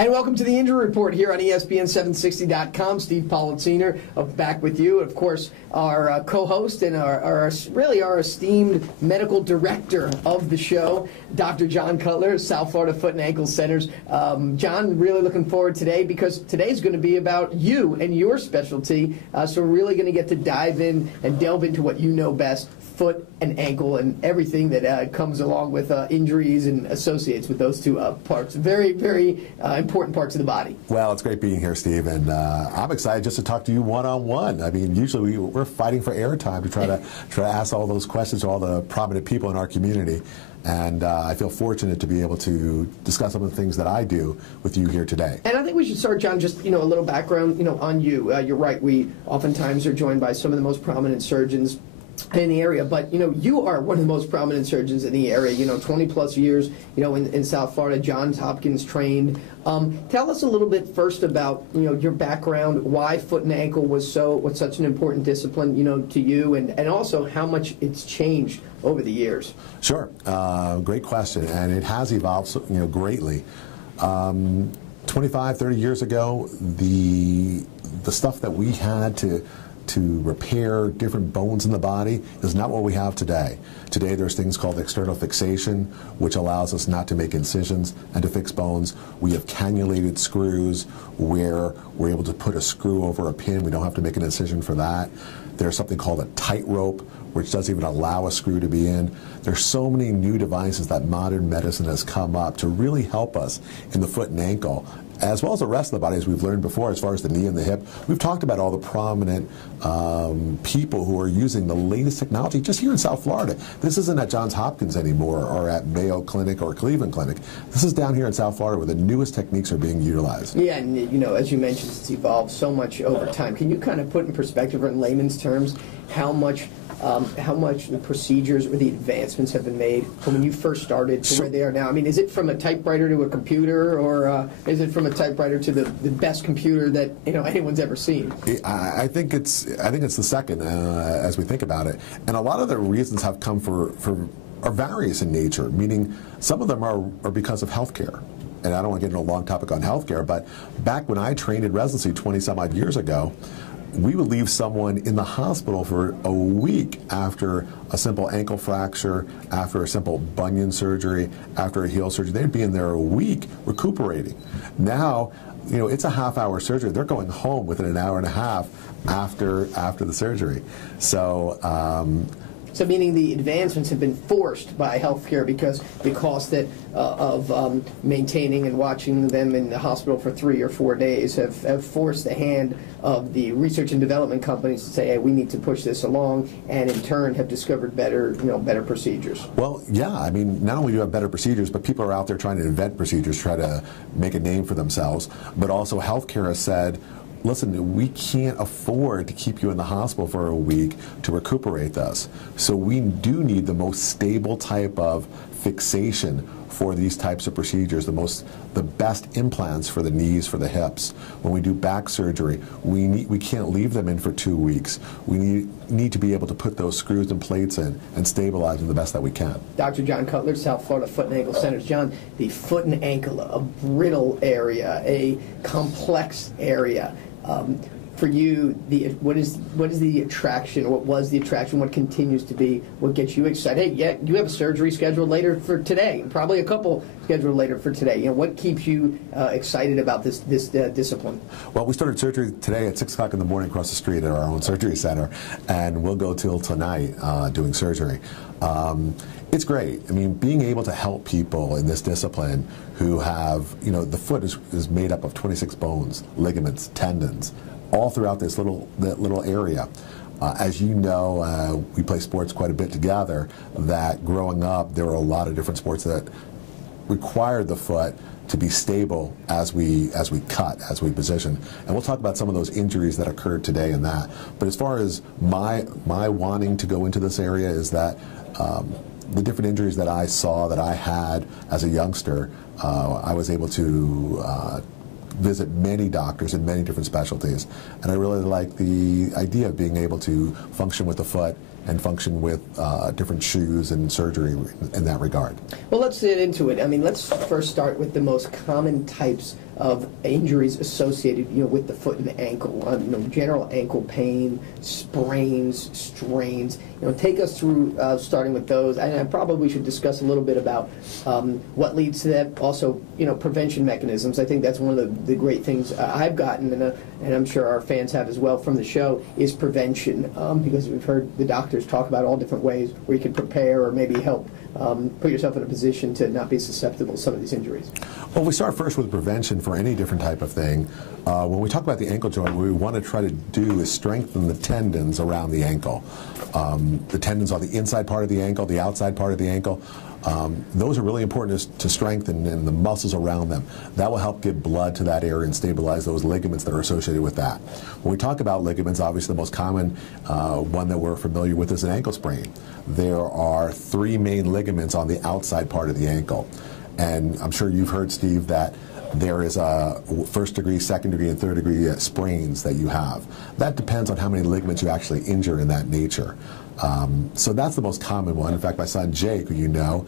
And welcome to the Injury Report here on ESPN760.com. Steve Politziner back with you. Of course, our co-host and our esteemed medical director of the show, Dr. John Cutler, South Florida Foot and Ankle Centers. John, really looking forward today because today's going to be about you and your specialty. So we're really going to get to dive in and delve into what you know best, foot and ankle and everything that comes along with injuries and associates with those two parts. Very, very important parts of the body. Well, it's great being here, Steve, and I'm excited just to talk to you one-on-one. I mean, usually we're fighting for airtime to try to ask all those questions to all the prominent people in our community, and I feel fortunate to be able to discuss some of the things that I do with you here today. And I think we should start, John, just a little background on you. You're right, we oftentimes are joined by some of the most prominent surgeons in the area, but you are one of the most prominent surgeons in the area. 20 plus years in South Florida, Johns Hopkins trained. Tell us a little bit first about your background, why foot and ankle was such an important discipline to you, and also how much it's changed over the years. Sure, great question, and it has evolved greatly. 25, 30 years ago, the stuff that we had to repair different bones in the body is not what we have today. Today there's things called external fixation, which allows us not to make incisions and to fix bones. We have cannulated screws where we're able to put a screw over a pin. We don't have to make an incision for that. There's something called a tightrope, which doesn't even allow a screw to be in. There's so many new devices that modern medicine has come up to really help us in the foot and ankle, as well as the rest of the body, as we've learned before, as far as the knee and the hip. We've talked about all the prominent people who are using the latest technology just here in South Florida. This isn't at Johns Hopkins anymore or at Mayo Clinic or Cleveland Clinic. This is down here in South Florida where the newest techniques are being utilized. Yeah, and as you mentioned, it's evolved so much over time. Can you kind of put in perspective, or in layman's terms, how much the procedures or the advancements have been made from when you first started to where they are now? I mean, is it from a typewriter to a computer, or is it from a typewriter to the best computer that anyone's ever seen? I think it's the second, as we think about it, and a lot of the reasons have come are various in nature. Meaning, some of them are because of healthcare. And I don't want to get into a long topic on healthcare, but back when I trained in residency 20-some-odd years ago, we would leave someone in the hospital for a week after a simple ankle fracture, after a simple bunion surgery, after a heel surgery. They'd be in there a week recuperating. Now, it's a half-hour surgery. They're going home within an hour and a half after the surgery. So meaning the advancements have been forced by healthcare because the cost of maintaining and watching them in the hospital for 3 or 4 days have forced the hand of the research and development companies to say, hey, we need to push this along, and in turn have discovered better procedures. Well, yeah, I mean, not only do you have better procedures, but people are out there trying to invent procedures, try to make a name for themselves, but also healthcare has said, listen, we can't afford to keep you in the hospital for a week to recuperate this. So we do need the most stable type of fixation for these types of procedures, the best implants for the knees, for the hips. When we do back surgery, we can't leave them in for 2 weeks. We need to be able to put those screws and plates in and stabilize them the best that we can. Dr. John Cutler, South Florida Foot and Ankle Centers. John, the foot and ankle, a brittle area, a complex area. For you, what is the attraction? What was the attraction? What continues to be what gets you excited? Hey, yeah, you have a surgery scheduled later for today, and probably a couple scheduled later for today. What keeps you excited about this discipline? Well, we started surgery today at 6 o'clock in the morning across the street at our own surgery center, and we'll go till tonight doing surgery. It's great. I mean, being able to help people in this discipline who have, the foot is made up of 26 bones, ligaments, tendons, all throughout this little area. As you know, we play sports quite a bit together, that growing up, there were a lot of different sports that required the foot to be stable as we cut, as we position. And we'll talk about some of those injuries that occurred today in that. But as far as my wanting to go into this area is that the different injuries that I saw, that I had as a youngster, I was able to visit many doctors in many different specialties. And I really like the idea of being able to function with the foot and function with different shoes and surgery in that regard. Well, let's get into it. I mean, let's first start with the most common types of injuries associated, with the foot and the ankle. General ankle pain, sprains, strains. Take us through starting with those. And I probably should discuss a little bit about what leads to that. Also, prevention mechanisms. I think that's one of the great things I've gotten, and I'm sure our fans have as well from the show, is prevention. Because we've heard the doctors talk about all different ways where you can prepare or maybe help put yourself in a position to not be susceptible to some of these injuries. Well, we start first with prevention for any different type of thing. When we talk about the ankle joint, what we want to try to do is strengthen the tendons around the ankle. The tendons on the inside part of the ankle, the outside part of the ankle. Those are really important to strengthen, and the muscles around them. That will help give blood to that area and stabilize those ligaments that are associated with that. When we talk about ligaments, obviously the most common one that we're familiar with is an ankle sprain. There are 3 main ligaments on the outside part of the ankle. And I'm sure you've heard, Steve, that there is a first degree, second degree, and third degree sprains that you have. That depends on how many ligaments you actually injure in that nature. So that's the most common one. In fact, my son Jake, who you know,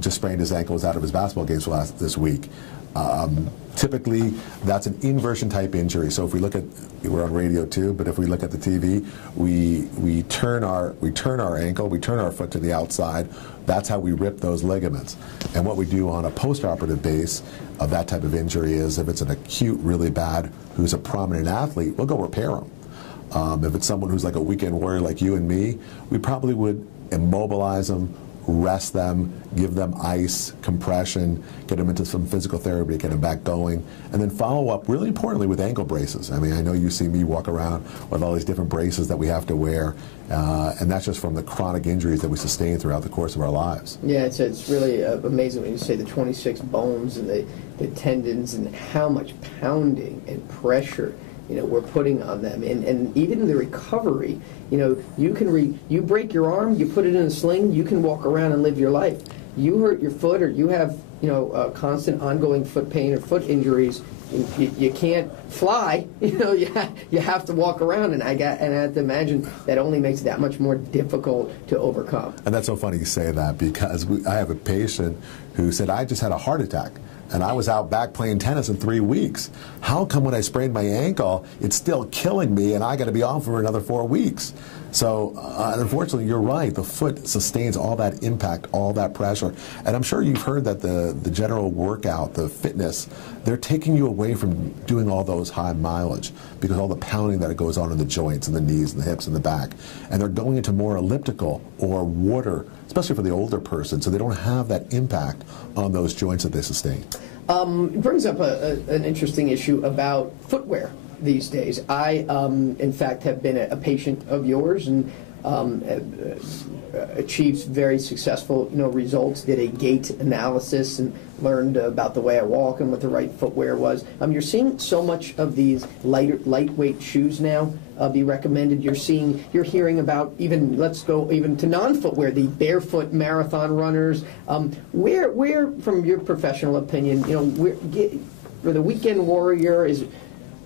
just sprained his ankle, was out of his basketball games this week. Typically, that's an inversion type injury. So if we look at, we're on radio too, but if we look at the TV, we turn our ankle, we turn our foot to the outside. That's how we rip those ligaments. And what we do on a post-operative base of that type of injury is, if it's an acute, really bad, who's a prominent athlete, we'll go repair them. If it's someone who's like a weekend warrior like you and me, we probably would immobilize them, rest them, give them ice, compression, get them into some physical therapy, get them back going, and then follow up, really importantly, with ankle braces. I mean, I know you see me walk around with all these different braces that we have to wear, and that's just from the chronic injuries that we sustain throughout the course of our lives. Yeah, it's really amazing when you say the 26 bones and the tendons and how much pounding and pressure we're putting on them, and even the recovery. You break your arm, you put it in a sling, you can walk around and live your life. You hurt your foot, or you have constant ongoing foot pain or foot injuries, you can't fly. You have to walk around, and I have to imagine that only makes it that much more difficult to overcome. And that's so funny you say that, because I have a patient who said, I just had a heart attack, and I was out back playing tennis in 3 weeks. How come when I sprained my ankle, it's still killing me, and I got to be off for another 4 weeks? So unfortunately, you're right. The foot sustains all that impact, all that pressure. And I'm sure you've heard that the general workout, the fitness, they're taking you away from doing all those high mileage, because all the pounding that goes on in the joints and the knees and the hips and the back. And they're going into more elliptical or water, especially for the older person, so they don't have that impact on those joints that they sustain. It brings up an interesting issue about footwear these days. I, in fact, have been a patient of yours, and achieved very successful results. Did a gait analysis and learned about the way I walk and what the right footwear was. You're seeing so much of these lightweight shoes now be recommended. You're hearing about, even, let's go even to non-footwear, the barefoot marathon runners. Where, from your professional opinion, for the weekend warrior,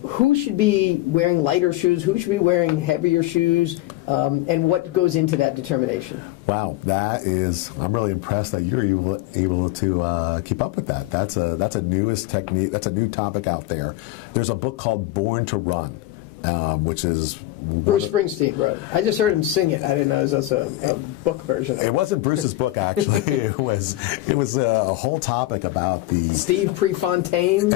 who should be wearing lighter shoes? Who should be wearing heavier shoes? And what goes into that determination? Wow, I'm really impressed that you're able to keep up with that. That's a newest technique. That's a new topic out there. There's a book called Born to Run, which is Bruce Springsteen wrote. I just heard him sing it. I didn't know it was also a book version. It wasn't Bruce's book, actually. It was a whole topic about the Steve Prefontaine,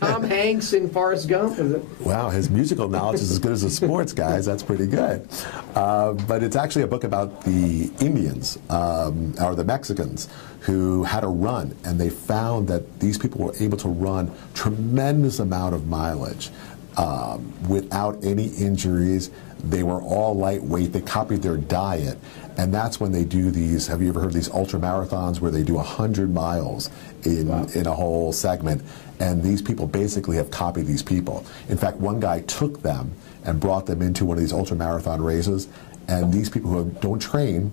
Tom Hanks in Forrest Gump. Wow, his musical knowledge is as good as his sports, guys. That's pretty good. But it's actually a book about the Indians, or the Mexicans, who had a run, and they found that these people were able to run tremendous amount of mileage without any injuries. They were all lightweight. They copied their diet, and that's when they do these. Have you ever heard of these ultra marathons where they do 100 miles in a whole segment? And these people basically have copied these people. In fact, one guy took them and brought them into one of these ultra marathon races, and these people who don't train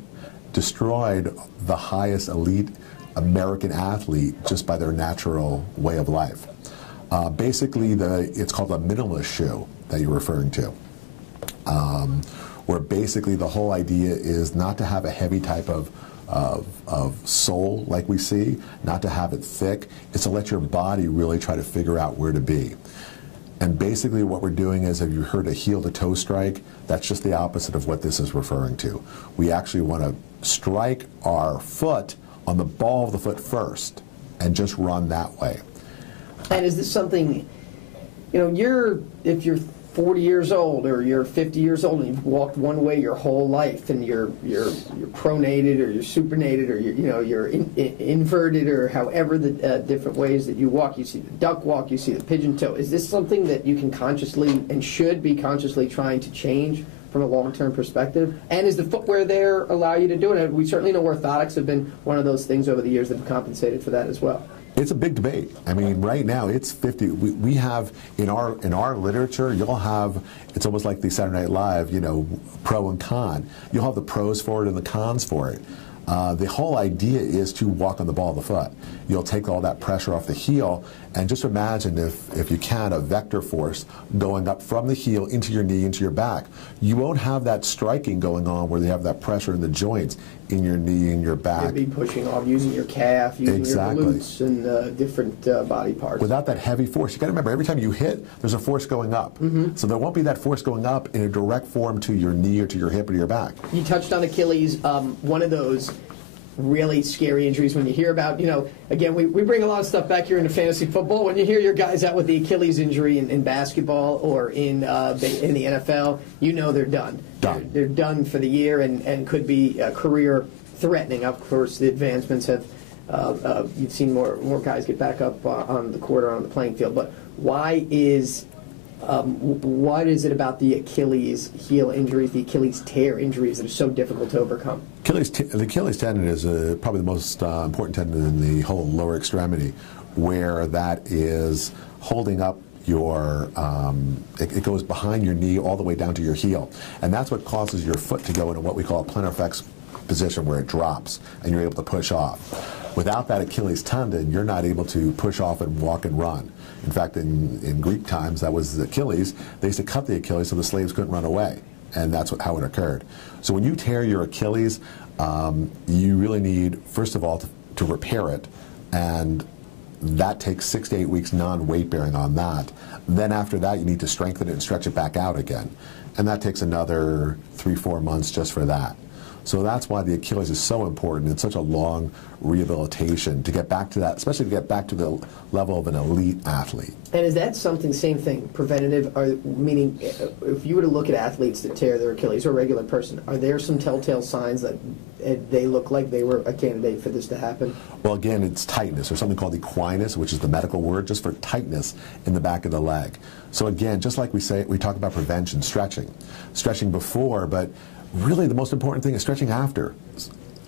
destroyed the highest elite American athlete just by their natural way of life. Basically, it's called a minimalist shoe that you're referring to, where basically the whole idea is not to have a heavy type of sole like we see, not to have it thick. It's to let your body really try to figure out where to be. And basically what we're doing is, have you heard a heel to toe strike? That's just the opposite of what this is referring to. We actually want to strike our foot on the ball of the foot first and just run that way. And is this something, if you're 40 years old or you're 50 years old and you've walked one way your whole life, and you're pronated or you're supinated or you're inverted, or however the different ways that you walk, you see the duck walk, you see the pigeon toe. Is this something that you can consciously and should be consciously trying to change from a long-term perspective? And is the footwear there allow you to do it? We certainly know orthotics have been one of those things over the years that have compensated for that as well. It's a big debate. I mean, right now it's 50. We have in our literature, you'll have, it's almost like the Saturday Night Live, pro and con. You'll have the pros for it and the cons for it. The whole idea is to walk on the ball of the foot. You'll take all that pressure off the heel, and just imagine if you can, a vector force going up from the heel into your knee, into your back. You won't have that striking going on where they have that pressure in the joints in your knee and your back. You'll be pushing off, using your calf, using exactly. your glutes and different body parts. Without that heavy force. You got to remember, every time you hit, there's a force going up. Mm-hmm. So there won't be that force going up in a direct form to your knee or to your hip or to your back. You touched on Achilles, one of those really scary injuries when you hear about, again, we bring a lot of stuff back here into fantasy football. When you hear your guys out with the Achilles injury in basketball or in the NFL, they're done. They're done for the year and could be career threatening. Of course, the advancements have, you've seen more guys get back up on the court or on the playing field. But what is it about the Achilles heel injuries, the Achilles tear injuries that are so difficult to overcome? The Achilles tendon is probably the most important tendon in the whole lower extremity, where that is holding up your, it goes behind your knee all the way down to your heel. And that's what causes your foot to go into what we call a plantar flex position, where it drops and you're able to push off. Without that Achilles tendon, you're not able to push off and walk and run. In fact, in Greek times, that was the Achilles. They used to cut the Achilles so the slaves couldn't run away, and that's how it occurred. So when you tear your Achilles, you really need, first of all, to repair it, and that takes 6 to 8 weeks non-weight bearing on that. Then after that, you need to strengthen it and stretch it back out again, and that takes another 3-4 months just for that. So that's why the Achilles is so important. It's such a long rehabilitation to get back to that, especially to get back to the level of an elite athlete. And is that something, same thing, preventative, meaning if you were to look at athletes that tear their Achilles or a regular person, are there some telltale signs that they look like they were a candidate for this to happen? Well, again, it's tightness, or something called equinus, which is the medical word just for tightness in the back of the leg. So again, just like we talk about prevention, stretching before, but really the most important thing is stretching after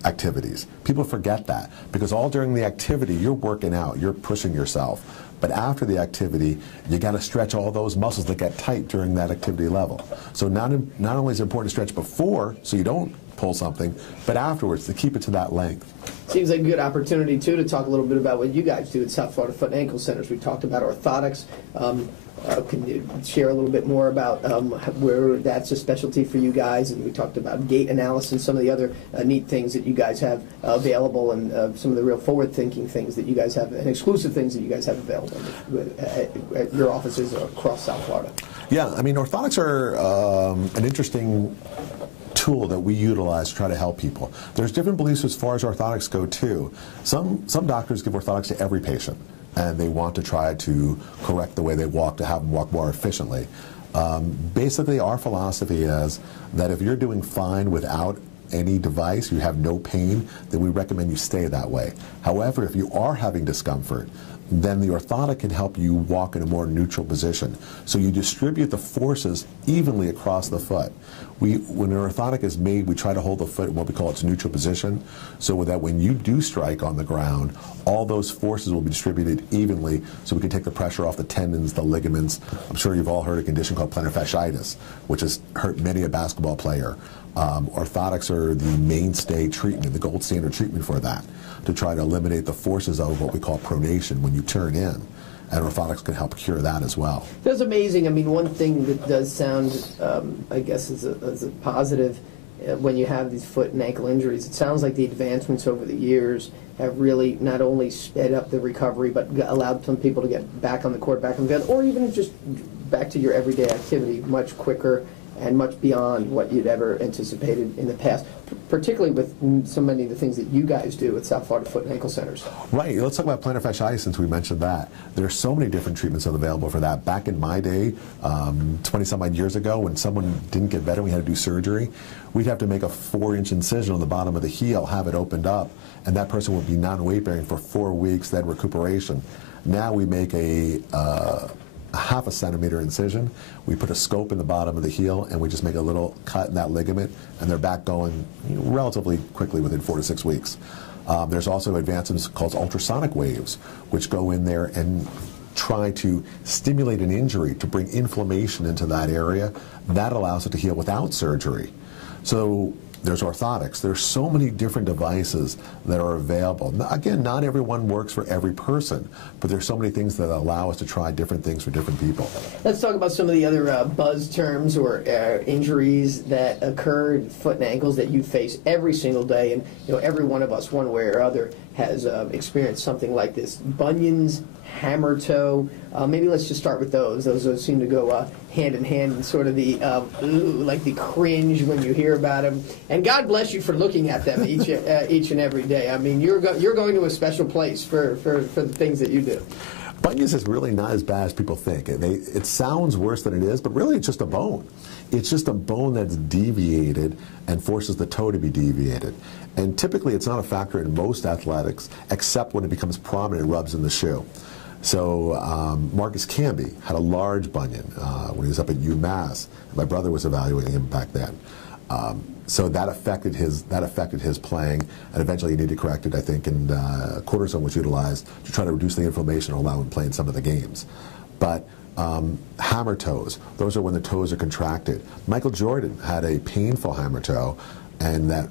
activities. People forget that, because all during the activity you're working out, you're pushing yourself. But after the activity, you got to stretch all those muscles that get tight during that activity level. So not only is it important to stretch before so you don't pull something, but afterwards to keep it to that length. Seems like a good opportunity, too, to talk a little bit about what you guys do at South Florida Foot and Ankle Centers. We talked about orthotics. Can you share a little bit more about where that's a specialty for you guys? And we talked about gait analysis and some of the other neat things that you guys have available, and some of the real forward-thinking things that you guys have, and exclusive things that you guys have available at your offices across South Florida. Yeah, I mean, orthotics are an interesting tool that we utilize to try to help people. There's different beliefs as far as orthotics go, too. Some doctors give orthotics to every patient, and they want to try to correct the way they walk, to have them walk more efficiently. Basically, our philosophy is that if you're doing fine without any device, you have no pain, then we recommend you stay that way. However, if you are having discomfort, then the orthotic can help you walk in a more neutral position. So you distribute the forces evenly across the foot. When an orthotic is made, we try to hold the foot in what we call its neutral position, so that when you do strike on the ground, all those forces will be distributed evenly, so we can take the pressure off the tendons, the ligaments. I'm sure you've all heard of a condition called plantar fasciitis, which has hurt many a basketball player. Orthotics are the mainstay treatment, the gold standard treatment for that, to try to eliminate the forces of what we call pronation when you turn in. and orthotics can help cure that as well. That's amazing. I mean, one thing that does sound, I guess, as a positive when you have these foot and ankle injuries, it sounds like the advancements over the years have really not only sped up the recovery, but allowed some people to get back on the court, back on the field, or even just back to your everyday activity much quicker and much beyond what you'd ever anticipated in the past, particularly with so many of the things that you guys do at South Florida Foot and Ankle Centers. Right. Let's talk about plantar fasciitis since we mentioned that. There are so many different treatments available for that. Back in my day, 20-some-odd years ago, when someone didn't get better, we had to do surgery, we'd have to make a 4-inch incision on the bottom of the heel, have it opened up, and that person would be non-weight-bearing for 4 weeks, then recuperation. Now we make a half a centimeter incision, we put a scope in the bottom of the heel, and we just make a little cut in that ligament, and they're back going relatively quickly within 4 to 6 weeks. There's also advancements called ultrasonic waves, which go in there and try to stimulate an injury to bring inflammation into that area. That allows it to heal without surgery. So there's orthotics. There's so many different devices that are available. Now, again, not everyone works for every person, but there's so many things that allow us to try different things for different people. Let's talk about some of the other buzz terms or injuries that occur in foot and ankles that you face every single day, and every one of us, one way or other, has experienced something like this. Bunions, hammer toe. Maybe let's just start with those. Those seem to go hand in hand, and sort of the like the cringe when you hear about them. And God bless you for looking at them each and every day. I mean, you're going to a special place for the things that you do. Bunions is really not as bad as people think. It sounds worse than it is, but really it's just a bone. It's just a bone that's deviated and forces the toe to be deviated. And typically it's not a factor in most athletics, except when it becomes prominent, it rubs in the shoe. So Marcus Camby had a large bunion when he was up at UMass. My brother was evaluating him back then. So that affected his playing, and eventually he needed to correct it, I think, and cortisone was utilized to try to reduce the inflammation and allow him to play in some of the games. But hammer toes, those are when the toes are contracted. Michael Jordan had a painful hammer toe, and that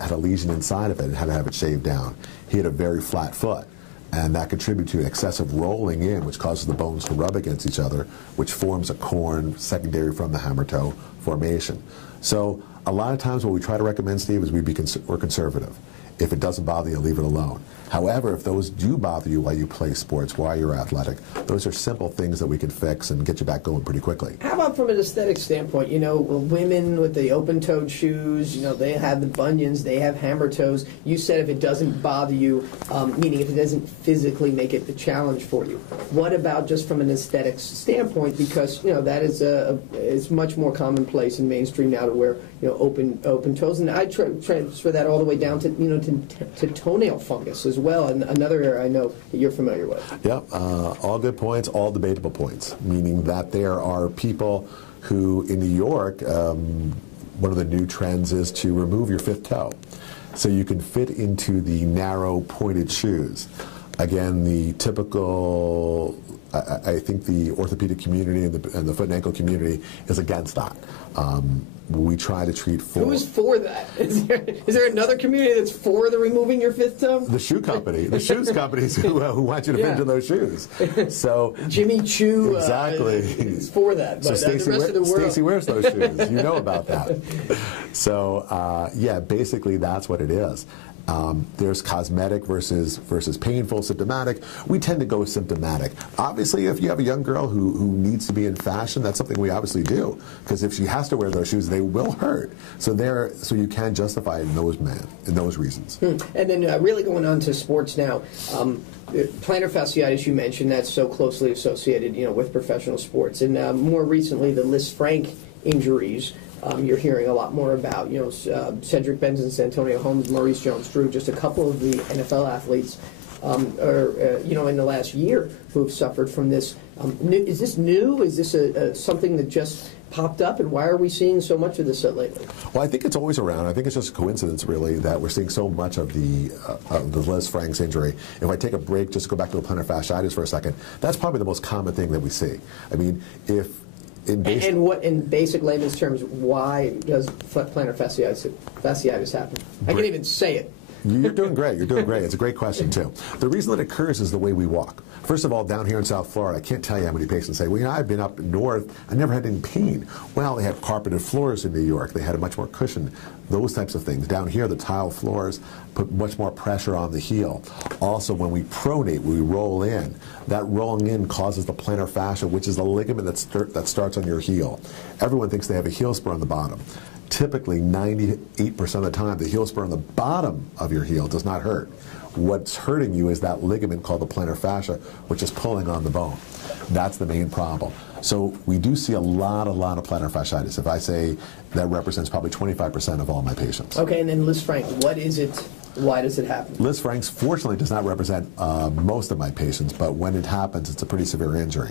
had a lesion inside of it and had to have it shaved down. He had a very flat foot, and that contributed to excessive rolling in, which causes the bones to rub against each other, which forms a corn secondary from the hammer toe formation. So a lot of times what we try to recommend, Steve, is we're conservative. If it doesn't bother you, leave it alone. However, if those do bother you while you play sports, while you're athletic, those are simple things that we can fix and get you back going pretty quickly. How about from an aesthetic standpoint? Women with the open-toed shoes, they have the bunions, they have hammer toes. You said if it doesn't bother you, meaning if it doesn't physically make it a challenge for you. What about just from an aesthetic standpoint? Because that is much more commonplace in mainstream now to wear open toes, and I transfer that all the way down to to toenail fungus as well, and another area I know that you're familiar with. Yep, all good points, all debatable points, meaning that there are people who, in New York, one of the new trends is to remove your fifth toe, so you can fit into the narrow, pointed shoes. Again, the typical, I think the orthopedic community and the foot and ankle community is against that. We try to treat Who is for that? Is there another community that's for the removing your fifth toe? The shoe company. The shoes companies who want you to fit into those shoes. So Jimmy Choo exactly is for that. But so the rest of the world. Stacy wears those shoes. You know about that. So yeah, basically that's what it is. There's cosmetic versus painful, symptomatic. We tend to go symptomatic. Obviously, if you have a young girl who needs to be in fashion, that's something we obviously do. Because if she has to wear those shoes, they will hurt. So you can justify it in those reasons. And then really going on to sports now. Plantar fasciitis, you mentioned, that's so closely associated, with professional sports. And more recently, the Lisfranc injuries. You're hearing a lot more about, Cedric Benson, Santonio Holmes, Maurice Jones-Drew, just a couple of the NFL athletes, in the last year who have suffered from this. Is this new? Is this something that just popped up, and why are we seeing so much of this lately? Well, I think it's always around. I think it's just a coincidence, really, that we're seeing so much of the Lisfranc's injury. If I take a break, just to go back to the plantar fasciitis for a second, that's probably the most common thing that we see. I mean, in basic layman's terms, why does plantar fasciitis happen? I can't even say it. You're doing great. You're doing great. It's a great question, too. The reason that it occurs is the way we walk. First of all, down here in South Florida, I can't tell you how many patients say, well, you know, I've been up north, I never had any pain. Well, they have carpeted floors in New York. They had a much more cushion, those types of things. Down here, the tile floors put much more pressure on the heel. Also, when we pronate, we roll in. That rolling in causes the plantar fascia, which is the ligament that starts on your heel. Everyone thinks they have a heel spur on the bottom. Typically, 98% of the time, the heel spur on the bottom of your heel does not hurt. What's hurting you is that ligament called the plantar fascia, which is pulling on the bone. That's the main problem. So we do see a lot of plantar fasciitis. If I say that represents probably 25% of all my patients. Okay, and then Lisfranc, what is it? Why does it happen? Lisfranc, fortunately, does not represent most of my patients, but when it happens, it's a pretty severe injury.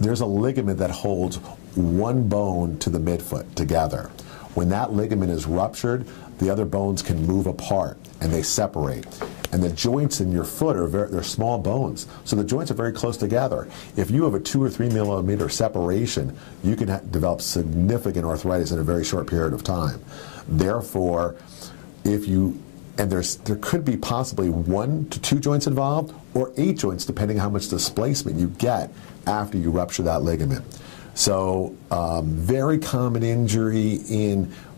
There's a ligament that holds one bone to the midfoot together. When that ligament is ruptured, the other bones can move apart and they separate. And the joints in your foot they're small bones, so the joints are very close together. If you have a 2 or 3 millimeter separation, you can develop significant arthritis in a very short period of time. Therefore, there could be possibly 1 to 2 joints involved, or 8 joints, depending on how much displacement you get after you rupture that ligament. So, very common injury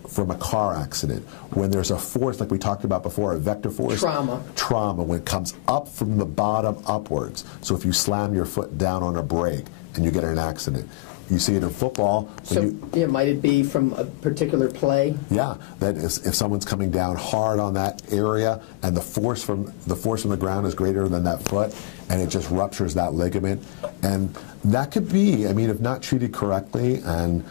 from a car accident. When there's a force, like we talked about before, a vector force. Trauma, when it comes up from the bottom upwards. So if you slam your foot down on a brake and you get in an accident. You see it in football. So, might it be from a particular play? Yeah, that is, if someone's coming down hard on that area and the force from the ground is greater than that foot, and it just ruptures that ligament. And that could be, I mean, if not treated correctly, and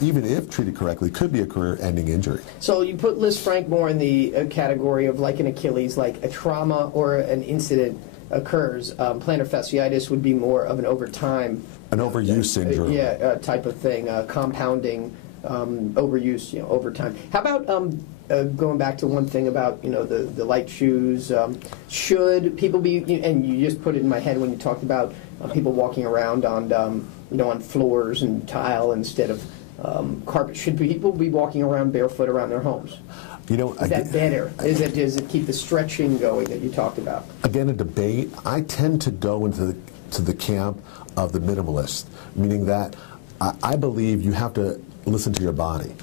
even if treated correctly, could be a career-ending injury. So you put Lisfranc more in the category of like an Achilles, like a trauma or an incident occurs. Plantar fasciitis would be more of an an overuse syndrome. Type of thing, compounding overuse, over time. How about going back to one thing about the light shoes? Should people be? And you just put it in my head when you talked about people walking around on on floors and tile instead of carpet. Should people be walking around barefoot around their homes? Is that better? Does it keep the stretching going that you talked about? Again, a debate. I tend to go into the camp of the minimalist, meaning that I believe you have to listen to your body.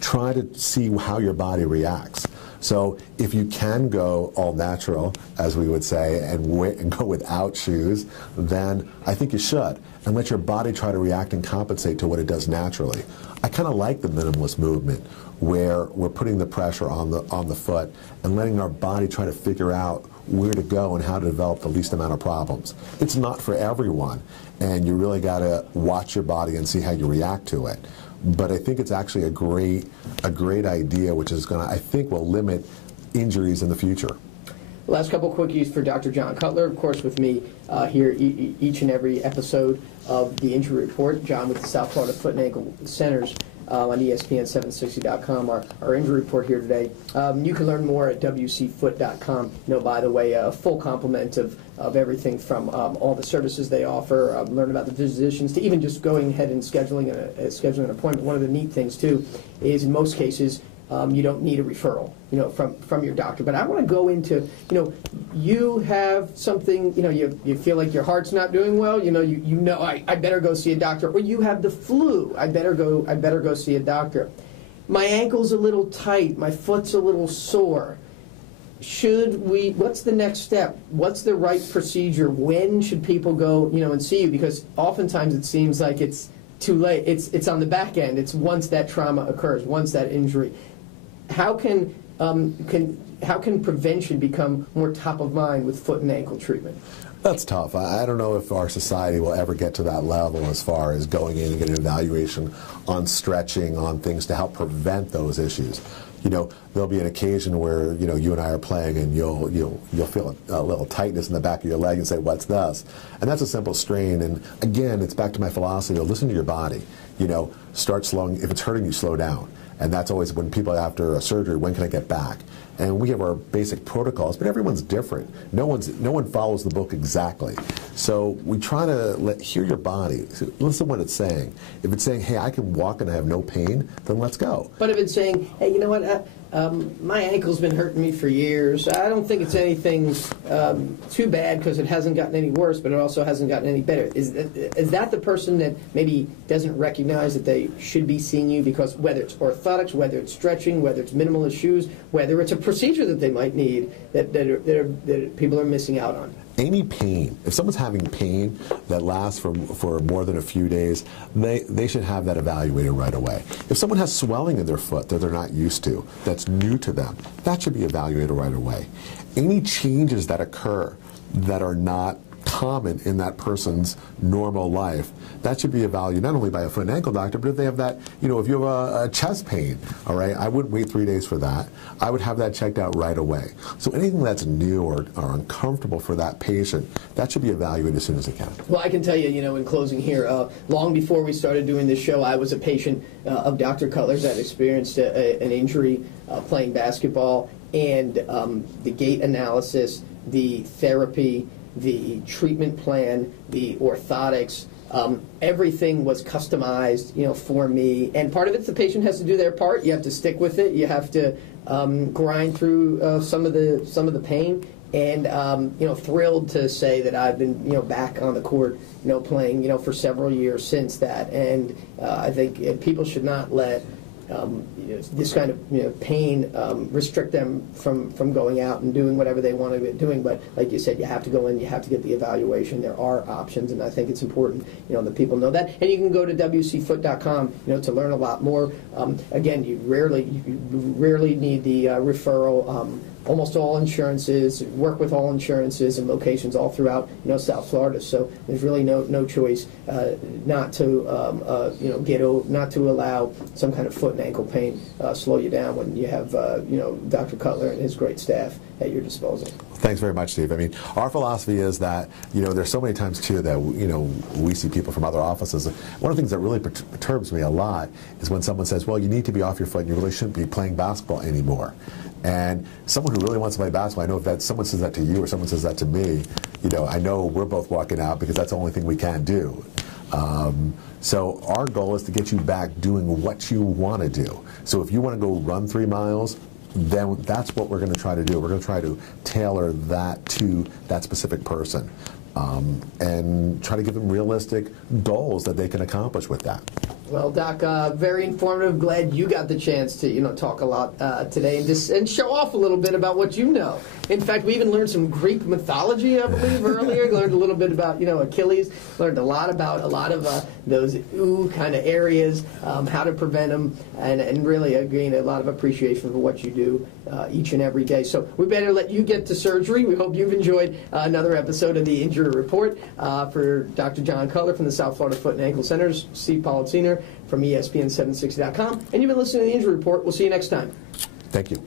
Try to see how your body reacts. So if you can go all natural, as we would say, and go without shoes, then I think you should. And let your body try to react and compensate to what it does naturally. I kind of like the minimalist movement, where we're putting the pressure on the foot and letting our body try to figure out where to go and how to develop the least amount of problems. It's not for everyone, and you really got to watch your body and see how you react to it. But I think it's actually a great idea, which is I think will limit injuries in the future. Last couple quickies for Dr. John Cutler, of course, with me here each and every episode of the Injury Report. John with the South Florida Foot and Ankle Centers on ESPN760.com, our injury report here today. You can learn more at WCFoot.com. By the way, a full complement of everything from all the services they offer, learn about the physicians, to even just going ahead and scheduling an appointment. One of the neat things, too, is in most cases, you don't need a referral, from your doctor. But I want to go into, you have something, you feel like your heart's not doing well. I better go see a doctor. Or you have the flu. I better go see a doctor. My ankle's a little tight. My foot's a little sore. What's the next step? What's the right procedure? When should people go, and see you? Because oftentimes it seems like it's too late. It's on the back end. It's once that trauma occurs, once that injury. How can prevention become more top of mind with foot and ankle treatment? That's tough. I don't know if our society will ever get to that level as far as going in and getting an evaluation on stretching, on things to help prevent those issues. There'll be an occasion where, you and I are playing and you'll feel a little tightness in the back of your leg and say, what's this? And that's a simple strain. And again, it's back to my philosophy of listen to your body. Start slowing. If it's hurting you, slow down. And that's always when people after a surgery, when can I get back? And we have our basic protocols, but everyone's different. No one follows the book exactly. So we try to hear your body. Listen what it's saying. If it's saying, hey, I can walk and I have no pain, then let's go. But if it's saying, hey, you know what, My ankle's been hurting me for years. I don't think it's anything too bad because it hasn't gotten any worse, but it also hasn't gotten any better. Is that the person that maybe doesn't recognize that they should be seeing you because whether it's orthotics, whether it's stretching, whether it's minimalist shoes, whether it's a procedure that they might need that people are missing out on? Any pain, if someone's having pain that lasts for more than a few days, they should have that evaluated right away. If someone has swelling in their foot that they're not used to, that's new to them, that should be evaluated right away. Any changes that occur that are not common in that person's normal life, that should be evaluated not only by a foot and ankle doctor, but if they have that, if you have a chest pain, all right, I wouldn't wait 3 days for that. I would have that checked out right away. So anything that's new or uncomfortable for that patient, that should be evaluated as soon as it can. Well, I can tell you, in closing here, long before we started doing this show, I was a patient of Dr. Cutler's that experienced an injury playing basketball, and the gait analysis, the therapy, the treatment plan, the orthotics, everything was customized, for me. And part of it, the patient has to do their part. You have to stick with it. You have to grind through some of the pain. And thrilled to say that I've been back on the court, playing for several years since that. And I think people should not let this kind of pain restrict them from going out and doing whatever they want to be doing. But like you said, you have to go in, you have to get the evaluation. There are options, and I think it's important that people know that. And you can go to wcfoot.com to learn a lot more. Again, you rarely need the referral. Almost all insurances work with all insurances and locations all throughout South Florida. So there's really no choice not to not to allow some kind of foot and ankle pain slow you down when you have Dr. Cutler and his great staff at your disposal. Thanks very much, Steve. I mean, our philosophy is that there's so many times too that we see people from other offices. One of the things that really perturbs me a lot is when someone says, "Well, you need to be off your foot and you really shouldn't be playing basketball anymore." And someone who really wants to play basketball, I know if someone says that to you or someone says that to me, I know we're both walking out because that's the only thing we can do. So our goal is to get you back doing what you want to do. So if you want to go run 3 miles, then that's what we're going to try to do. We're going to try to tailor that to that specific person and try to give them realistic goals that they can accomplish with that. Well, Doc, very informative. Glad you got the chance to talk a lot today and show off a little bit about what you know. In fact, we even learned some Greek mythology, I believe, earlier. Learned a little bit about Achilles. Learned a lot about a lot of those kind of areas, how to prevent them, and really gained a lot of appreciation for what you do each and every day. So we better let you get to surgery. We hope you've enjoyed another episode of the Injury Report. For Dr. John Cutler from the South Florida Foot and Ankle Centers, Steve Politziner from ESPN760.com, and you've been listening to the Injury Report. We'll see you next time. Thank you.